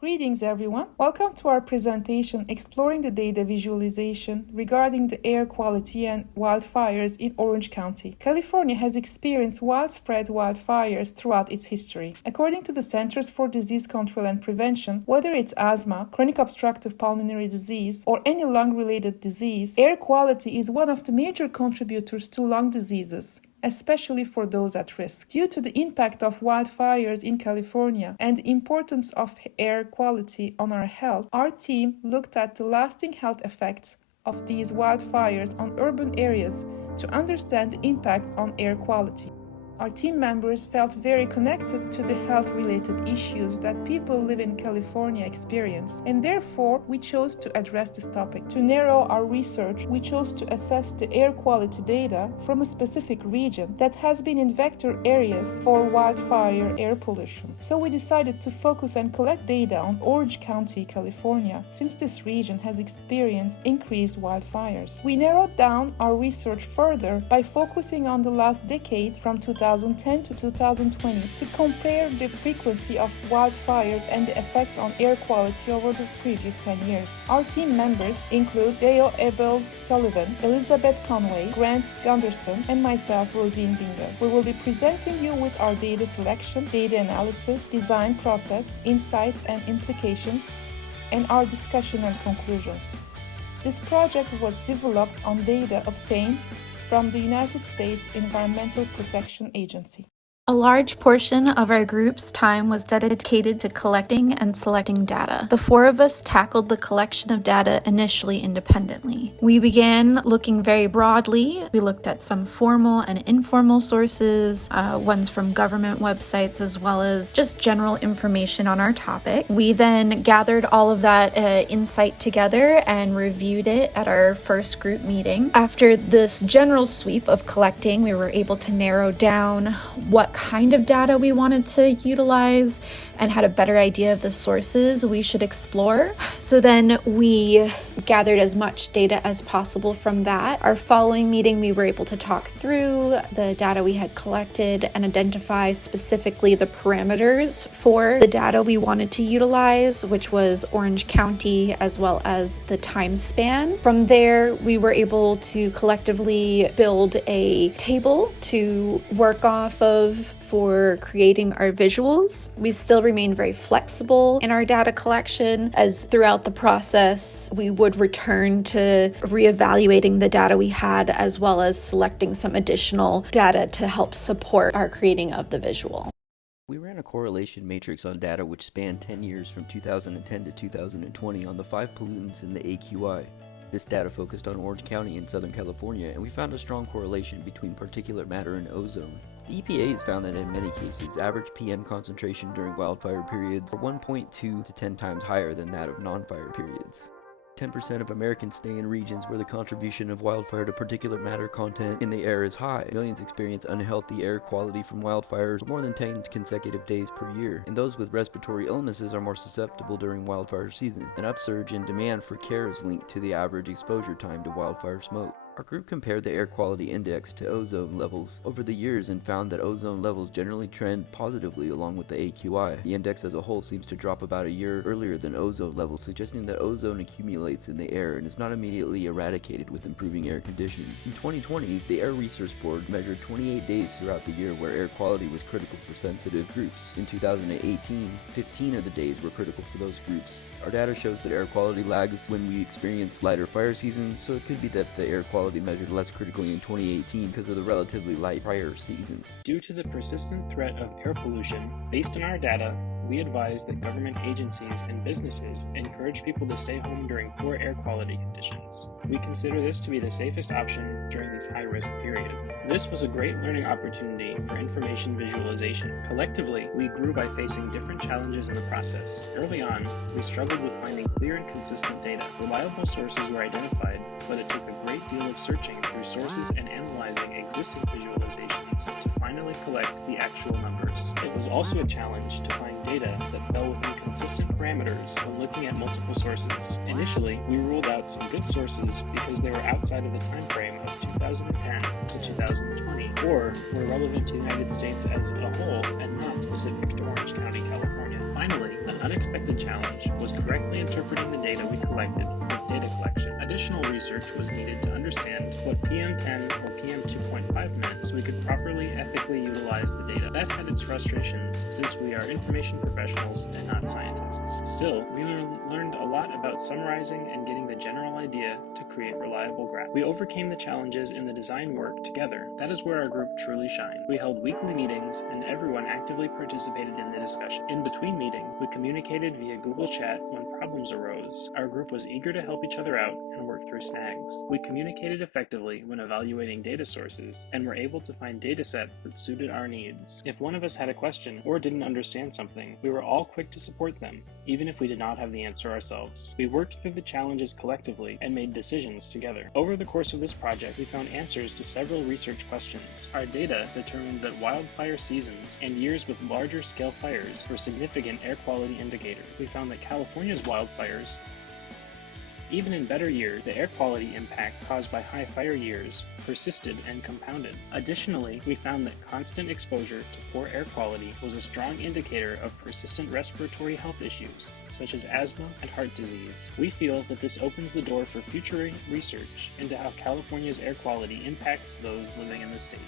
Greetings everyone. Welcome to our presentation exploring the data visualization regarding the air quality and wildfires in Orange County. California has experienced widespread wildfires throughout its history. According to the Centers for Disease Control and Prevention, whether it's asthma, chronic obstructive pulmonary disease, or any lung-related disease, air quality is one of the major contributors to lung diseases, especially for those at risk. Due to the impact of wildfires in California and the importance of air quality on our health, our team looked at the lasting health effects of these wildfires on urban areas to understand the impact on air quality. Our team members felt very connected to the health-related issues that people living in California experience, and therefore we chose to address this topic. To narrow our research, we chose to assess the air quality data from a specific region that has been in vector areas for wildfire air pollution. So we decided to focus and collect data on Orange County, California, since this region has experienced increased wildfires. We narrowed down our research further by focusing on the last decade from 2010 to 2020 to compare the frequency of wildfires and the effect on air quality over the previous 10 years. Our team members include Dayo, Abels-Sullivan, Elizabeth Conway, Grant Gunderson, and myself, Rosine, Bingol. We will be presenting you with our data selection, data analysis, design process, insights and implications, and our discussion and conclusions. This project was developed on data obtained from the United States Environmental Protection Agency. A large portion of our group's time was dedicated to collecting and selecting data. The four of us tackled the collection of data initially independently. We began looking very broadly. We looked at some formal and informal sources, ones from government websites, as well as just general information on our topic. We then gathered all of that insight together and reviewed it at our first group meeting. After this general sweep of collecting, we were able to narrow down what kind of data we wanted to utilize and had a better idea of the sources we should explore. So then we gathered as much data as possible from that. Our following meeting, we were able to talk through the data we had collected and identify specifically the parameters for the data we wanted to utilize, which was Orange County as well as the time span. From there, we were able to collectively build a table to work off of for creating our visuals. We still remain very flexible in our data collection, as throughout the process we would return to reevaluating the data we had as well as selecting some additional data to help support our creating of the visual. We ran a correlation matrix on data which spanned 10 years from 2010 to 2020 on the 5 pollutants in the AQI. This data focused on Orange County in Southern California, and we found a strong correlation between particulate matter and ozone. The EPA has found that in many cases, average PM concentration during wildfire periods are 1.2 to 10 times higher than that of non-fire periods. 10% of Americans stay in regions where the contribution of wildfire to particulate matter content in the air is high. Millions experience unhealthy air quality from wildfires for more than 10 consecutive days per year, and those with respiratory illnesses are more susceptible during wildfire season. An upsurge in demand for care is linked to the average exposure time to wildfire smoke. Our group compared the air quality index to ozone levels over the years and found that ozone levels generally trend positively along with the AQI. The index as a whole seems to drop about a year earlier than ozone levels, suggesting that ozone accumulates in the air and is not immediately eradicated with improving air conditions. In 2020, the Air Research Board measured 28 days throughout the year where air quality was critical for sensitive groups. In 2018, 15 of the days were critical for those groups. Our data shows that air quality lags when we experience lighter fire seasons, so it could be that the air quality measured less critically in 2018 because of the relatively light prior season. Due to the persistent threat of air pollution, based on our data, we advise that government agencies and businesses encourage people to stay home during poor air quality conditions. We consider this to be the safest option during these high-risk periods. This was a great learning opportunity for information visualization. Collectively, we grew by facing different challenges in the process. Early on, we struggled with finding clear and consistent data. Reliable sources were identified, but it took a great deal of searching through sources and analyzing existing visualizations to finally collect the actual numbers. It was also a challenge to find data that fell within consistent parameters when looking at multiple sources. Initially, we ruled out some good sources because they were outside of the time frame of 2010 to 2020, or were relevant to the United States as a whole and not specific to Orange County, California. Finally, An unexpected challenge was correctly interpreting the data we collected with data collection. Additional research was needed to understand what PM10 or PM2.5 meant so we could properly, ethically utilize the data. That had its frustrations since we are information professionals and not scientists. Still, we learned a lot about summarizing and getting the general idea to create reliable graphs. We overcame the challenges in the design work together. That is where our group truly shined. We held weekly meetings and everyone actively participated in the discussion. In between meetings, we communicated via Google Chat when problems arose. Our group was eager to help each other out and work through snags. We communicated effectively when evaluating data sources and were able to find data sets that suited our needs. If one of us had a question or didn't understand something, we were all quick to support them, even if we did not have the answer ourselves. We worked through the challenges collectively and made decisions together. Over the course of this project, we found answers to several research questions. Our data determined that wildfire seasons and years with larger scale fires were significant air quality indicators. We found that California's wildfires, even in better years, the air quality impact caused by high fire years persisted and compounded. Additionally, we found that constant exposure to poor air quality was a strong indicator of persistent respiratory health issues, such as asthma and heart disease. We feel that this opens the door for future research into how California's air quality impacts those living in the state.